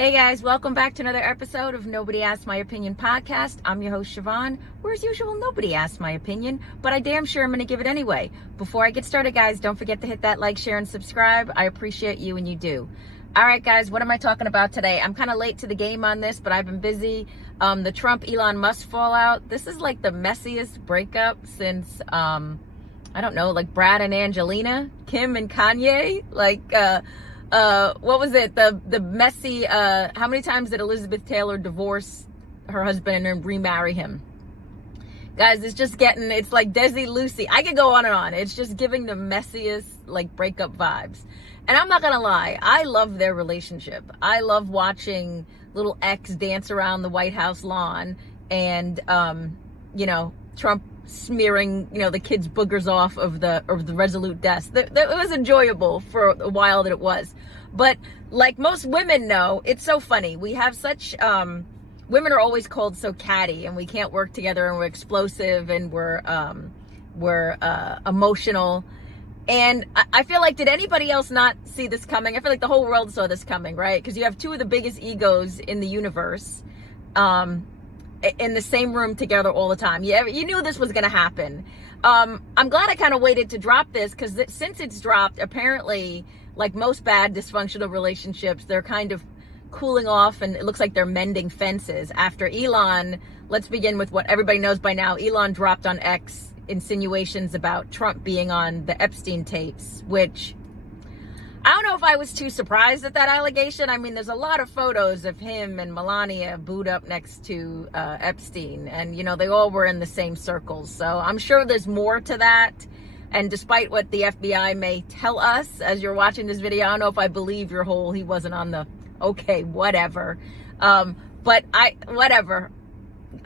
Hey guys, welcome back to another episode of Nobody Asked My Opinion podcast. I'm your host, Siobhan, where as usual, nobody asked my opinion, but I damn sure I'm going to give it anyway. Before I get started, guys, don't forget to hit that like, share, and subscribe. I appreciate you when you do. All right, guys, what am I talking about today? I'm kind of late to the game on this, but I've been busy. The Trump-Elon Musk fallout. This is like the messiest breakup since, I don't know, like Brad and Angelina, Kim and Kanye, what was it? The messy, how many times did Elizabeth Taylor divorce her husband and then remarry him? Guys, it's just getting, it's like Desi Lucy. I could go on and on. It's just giving the messiest, like, breakup vibes. And I'm not going to lie. I love their relationship. I love watching little X dance around the White House lawn and, Trump smearing, the kids' boogers off of the Resolute desk. It was enjoyable for a while that it was. But like most women know, it's so funny. We have such, women are always called so catty, and we can't work together, and we're explosive, and we're emotional. And I feel like, did anybody else not see this coming? I feel like the whole world saw this coming, right? Because you have two of the biggest egos in the universe, in the same room together all the time. You knew this was going to happen. I'm glad I kind of waited to drop this because since it's dropped, apparently, like most bad dysfunctional relationships, they're kind of cooling off, and it looks like they're mending fences. After Elon, let's begin with what everybody knows by now. Elon dropped on X insinuations about Trump being on the Epstein tapes, which I don't know if I was too surprised at that allegation. I mean, there's a lot of photos of him and Melania booed up next to Epstein. And, they all were in the same circles. So I'm sure there's more to that. And despite what the FBI may tell us as you're watching this video, I don't know if I believe your whole, he wasn't on the, okay, whatever. Whatever.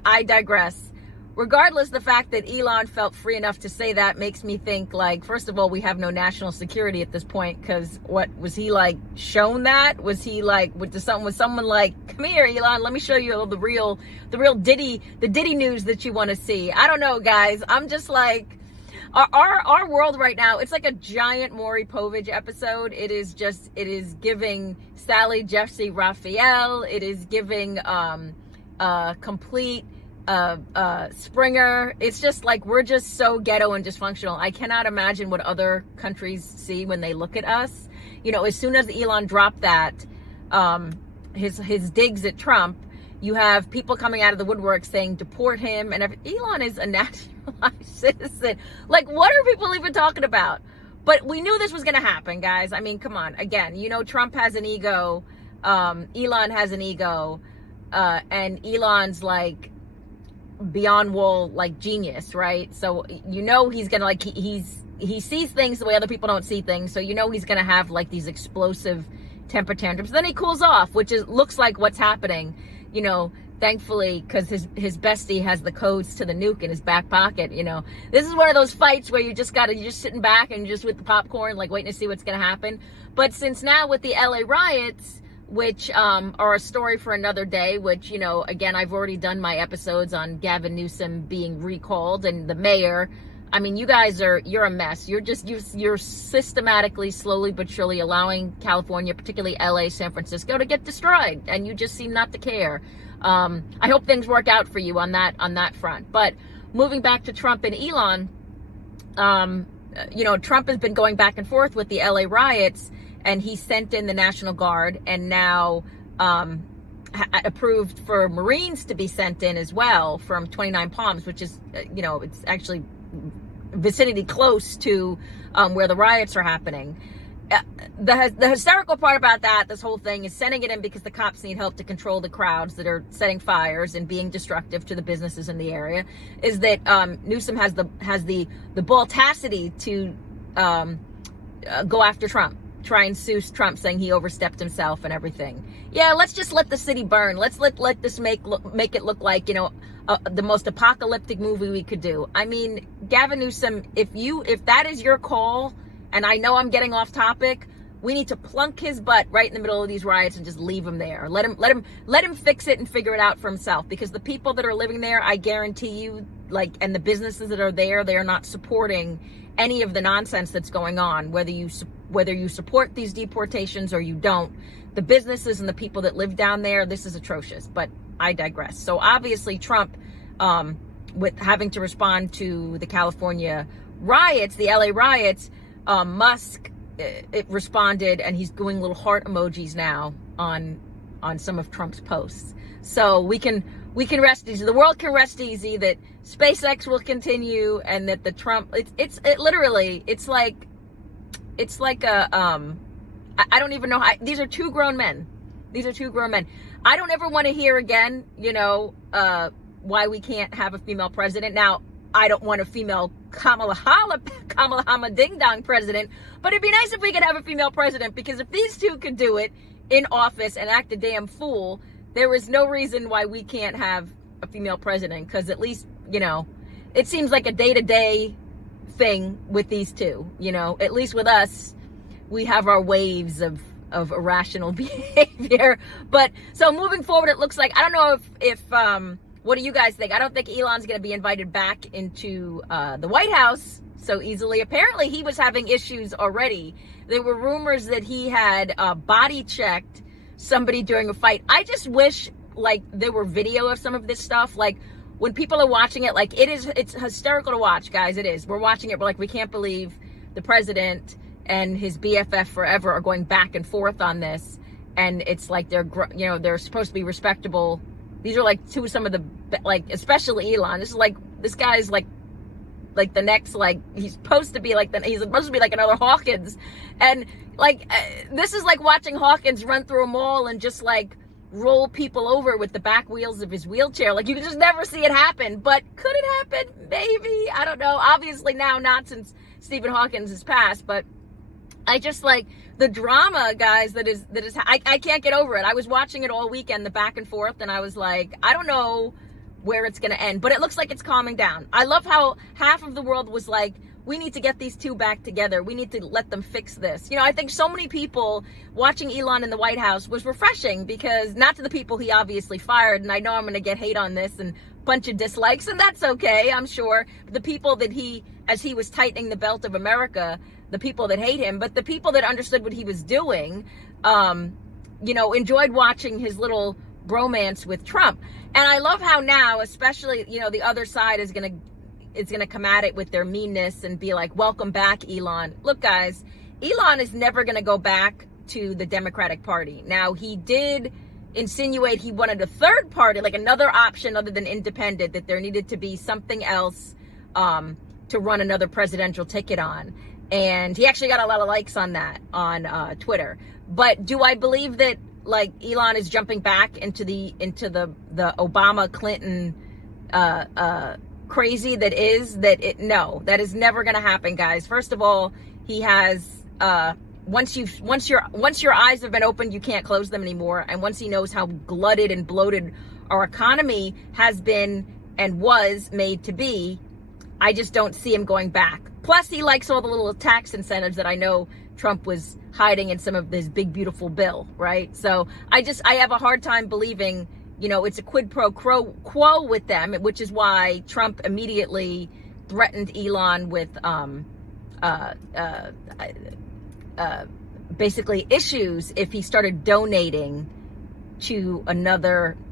I digress. Regardless, the fact that Elon felt free enough to say that makes me think, like, first of all, we have no national security at this point, because what was he like shown that? Was he like, was someone like, come here, Elon, let me show you the real Diddy news that you want to see? I don't know, guys. I'm just like, our world right now, it's like a giant Maury Povich episode. It is giving Sally Jesse Raphael. It is giving complete Springer. It's just like, we're just so ghetto and dysfunctional. I cannot imagine what other countries see when they look at us. As soon as Elon dropped that, his digs at Trump, you have people coming out of the woodwork saying deport him, and Elon is a naturalized citizen. Like, what are people even talking about? But we knew this was going to happen, guys. I mean, come on. Again, Trump has an ego. Elon has an ego. And Elon's like beyond wall, like, genius, right? So he's gonna, like, he sees things the way other people don't see things, so he's gonna have like these explosive temper tantrums. Then he cools off, which looks like what's happening, thankfully, because his bestie has the codes to the nuke in his back pocket. This is one of those fights where you're just sitting back and just with the popcorn, like, waiting to see what's gonna happen. But since now with the LA riots, which are a story for another day, which, again, I've already done my episodes on Gavin Newsom being recalled and the mayor. I mean, you guys you're a mess. You're systematically, slowly but surely allowing California, particularly LA, San Francisco, to get destroyed, and you just seem not to care. I hope things work out for you on that front. But moving back to Trump and Elon, Trump has been going back and forth with the LA riots, and he sent in the National Guard, and now approved for Marines to be sent in as well from 29 Palms, which is, it's actually vicinity close to where the riots are happening. The hysterical part about this whole thing is sending it in because the cops need help to control the crowds that are setting fires and being destructive to the businesses in the area, is that Newsom has the balltacity to go after Trump. Try and sue Trump, saying he overstepped himself and everything. Yeah, let's just let the city burn. Let's let this make it look like, the most apocalyptic movie we could do. I mean, Gavin Newsom, if that is your call, and I know I'm getting off topic, we need to plunk his butt right in the middle of these riots and just leave him there. Let him fix it and figure it out for himself, because the people that are living there, I guarantee you, and the businesses that are there, they are not supporting any of the nonsense that's going on, whether whether you support these deportations or you don't, the businesses and the people that live down there, this is atrocious. But I digress. So obviously Trump, with having to respond to the California riots, the LA riots, Musk it responded, and he's doing little heart emojis now on some of Trump's posts. So we can rest easy. The world can rest easy that SpaceX will continue, and that the Trump it literally it's like a I don't even know how. These are two grown men. I don't ever want to hear again, why we can't have a female president. Now, I don't want a female Kamala Ding Dong president, but it'd be nice if we could have a female president, because if these two could do it in office and act a damn fool, there is no reason why we can't have a female president, because at least, it seems like a day-to-day thing with these two, at least with us, we have our waves of irrational behavior. But so moving forward, it looks like, I don't know if what do you guys think? I don't think Elon's going to be invited back into the White House so easily. Apparently, he was having issues already. There were rumors that he had body checked somebody during a fight. I just wish, there were video of some of this stuff. When people are watching it, it's hysterical to watch, guys. It is. We're watching it. We're like, we can't believe the president and his BFF forever are going back and forth on this. And it's like they're supposed to be respectable. These are some of the, especially Elon. This guy's like the next, he's supposed to be he's supposed to be like another Hawkins. And this is like watching Hawkins run through a mall and just roll people over with the back wheels of his wheelchair. You can just never see it happen. But could it happen? Maybe. I don't know. Obviously now not, since Stephen Hawkins has passed. But I just the drama, guys, that is I can't get over it. I was watching it all weekend, the back and forth, and I was like, I don't know where it's going to end, but it looks like it's calming down. I love how half of the world was like, we need to get these two back together. We need to let them fix this. I think so many people watching Elon in the White House was refreshing, because not to the people he obviously fired, and I know I'm going to get hate on this and a bunch of dislikes, and that's okay, I'm sure. The people that as he was tightening the belt of America, the people that hate him, but the people that understood what he was doing, enjoyed watching his little bromance with Trump. And I love how now, especially, the other side is going to come at it with their meanness and be like, welcome back, Elon. Look, guys, Elon is never going to go back to the Democratic Party. Now, he did insinuate he wanted a third party, another option other than independent, that there needed to be something else to run another presidential ticket on. And he actually got a lot of likes on that on Twitter. But do I believe that Elon is jumping back into the Obama Clinton crazy no, that is never going to happen, guys. First of all, he has once your eyes have been opened, you can't close them anymore. And once he knows how glutted and bloated our economy has been and was made to be, I just don't see him going back. Plus, he likes all the little tax incentives that I know Trump was hiding in some of his big, beautiful bill, right? So I have a hard time believing, it's a quid pro quo with them, which is why Trump immediately threatened Elon with basically issues if he started donating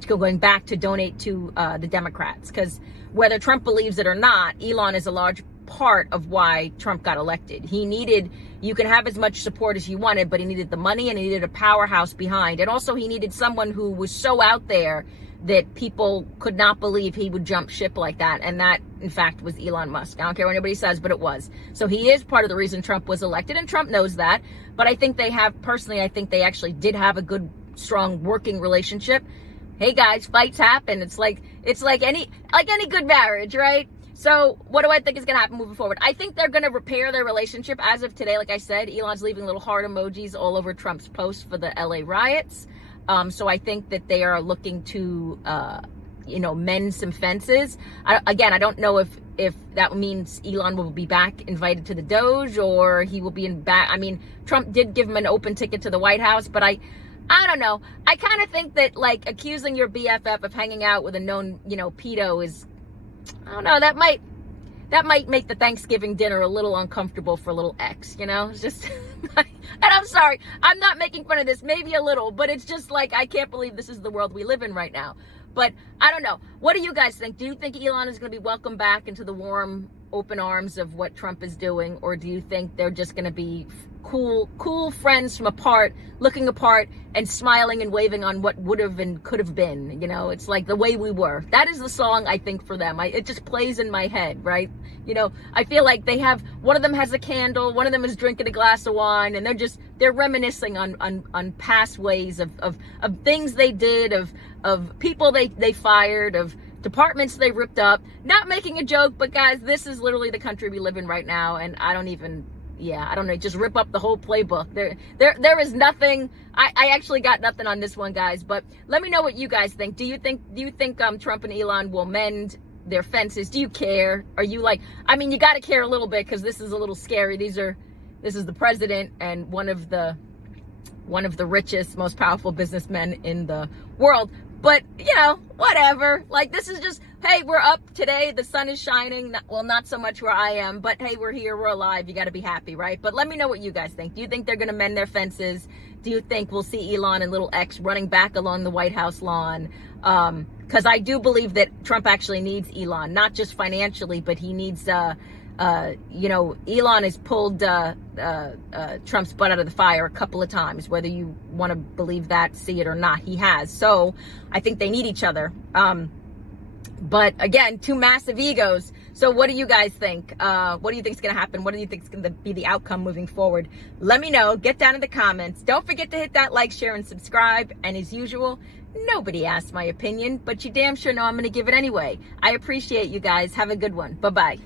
going back to donate to the Democrats. Because whether Trump believes it or not, Elon is a large part of why Trump got elected. You can have as much support as you wanted, but he needed the money and he needed a powerhouse behind. And also he needed someone who was so out there that people could not believe he would jump ship like that. And that, in fact, was Elon Musk. I don't care what anybody says, but it was. So he is part of the reason Trump was elected, and Trump knows that. But I think I think they actually did have a good, strong working relationship. Hey guys, fights happen. It's like any good marriage, right? So what do I think is going to happen moving forward? I think they're going to repair their relationship. As of today, like I said, Elon's leaving little heart emojis all over Trump's post for the LA riots. So I think that they are looking to, mend some fences. I don't know if that means Elon will be back invited to the Doge, or he will be back. I mean, Trump did give him an open ticket to the White House, but I don't know. I kind of think that accusing your BFF of hanging out with a known, pedo is, I don't know, that might that might make the Thanksgiving dinner a little uncomfortable for little X, you know? It's just, and I'm sorry, I'm not making fun of this, maybe a little, but it's just like, I can't believe this is the world we live in right now. But I don't know. What do you guys think? Do you think Elon is going to be welcomed back into the warm, open arms of what Trump is doing? Or do you think they're just going to be cool friends from apart, looking apart and smiling and waving on what would have and could have been? You know, it's like the way we were. That is the song, I think, for them. It just plays in my head, right? You know, I feel like they have, one of them has a candle, one of them is drinking a glass of wine, and they're reminiscing on past ways of things they did, of people they fired, of departments they ripped up. Not making a joke, but guys, this is literally the country we live in right now, and I don't know, just rip up the whole playbook. There is nothing. I actually got nothing on this one, guys, but let me know what you guys think. Do you think Trump and Elon will mend their fences? Do you care? Are you like, I mean, you got to care a little bit, because this is a little scary. This is the president and one of the richest, most powerful businessmen in the world. But, you know, whatever. Like, this is just, hey, we're up today. The sun is shining. Well, not so much where I am, but hey, we're here. We're alive. You got to be happy, right? But let me know what you guys think. Do you think they're going to mend their fences? Do you think we'll see Elon and little X running back along the White House lawn? Because I do believe that Trump actually needs Elon, not just financially, but he needs, you know, Elon has pulled Trump's butt out of the fire a couple of times, whether you want to believe that, see it or not, he has. So I think they need each other. But again, two massive egos. So what do you guys think? What do you think is going to happen? What do you think is going to be the outcome moving forward? Let me know. Get down in the comments. Don't forget to hit that like, share, and subscribe. And as usual, nobody asked my opinion, but you damn sure know I'm going to give it anyway. I appreciate you guys. Have a good one. Bye-bye.